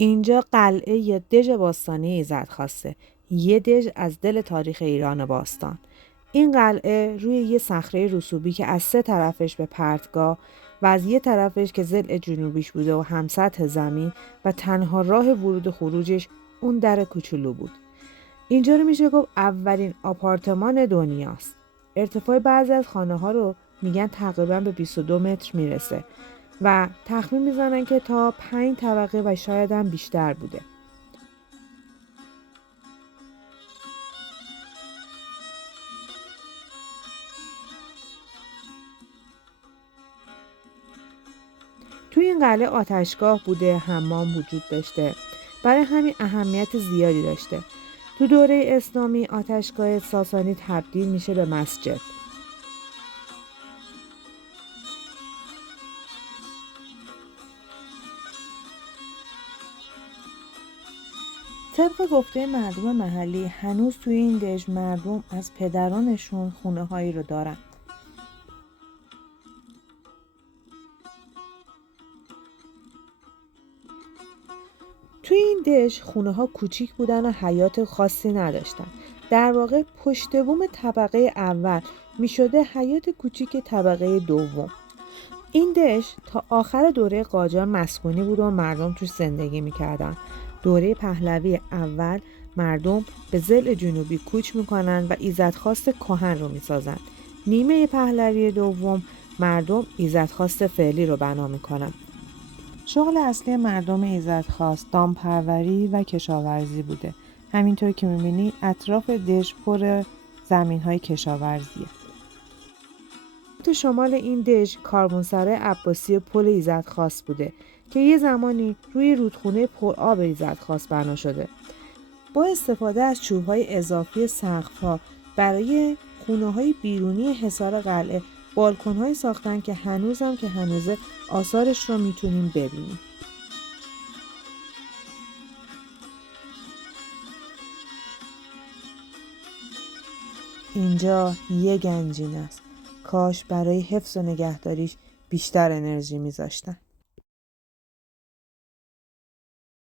اینجا قلعه یا دژ باستانی ایزدخواسته، یه دژ از دل تاریخ ایران باستان. این قلعه روی یه صخره رسوبی که از 3 طرفش به پرتگاه و از یه طرفش که ضلع جنوبیش بوده و هم سطح زمین و تنها راه ورود و خروجش اون در کوچولو بود. اینجا رو میشه گفت اولین آپارتمان دنیاست. ارتفاع بعضی از خانه ها رو میگن تقریبا به 22 متر میرسه و تخمین میزنن که تا 5 طبقه و شاید هم بیشتر بوده. توی این قلعه آتشگاه بوده، حمام وجود داشته. برای همین اهمیت زیادی داشته. تو دوره اسلامی آتشگاه ساسانی تبدیل میشه به مسجد. طبق گفته مردم محلی هنوز توی این دژ مردم از پدرانشون خونه هایی رو دارن. توی این دژ خونه ها کوچیک بودن و حیات خاصی نداشتن. در واقع پشت بوم طبقه اول می شده حیات کوچیک طبقه دوم. این دژ تا آخر دوره قاجار مسکونی بود و مردم توش زندگی میکردن. دوره پهلوی اول مردم به ضلع جنوبی کوچ میکنن و ایزدخواست کهن رو میسازن. نیمه پهلوی دوم مردم ایزدخواست فعلی رو بنا میکنن. شغل اصلی مردم ایزدخواست دامپروری و کشاورزی بوده. همینطور که میبینی اطراف دژ پر زمین‌های کشاورزیه. تو شمال این دژ کاروانسرای عباسی پل ایزدخواست بوده که یه زمانی روی رودخونه پرآب ایزدخواست بنا شده. با استفاده از چوب‌های اضافی سقف‌ها برای خونه‌های بیرونی حصار قلعه بالکن‌های ساختن که هنوزه آثارش رو میتونیم ببینیم. اینجا یه گنجینه است. کاش برای حفظ و نگهداریش بیشتر انرژی میذاشتن.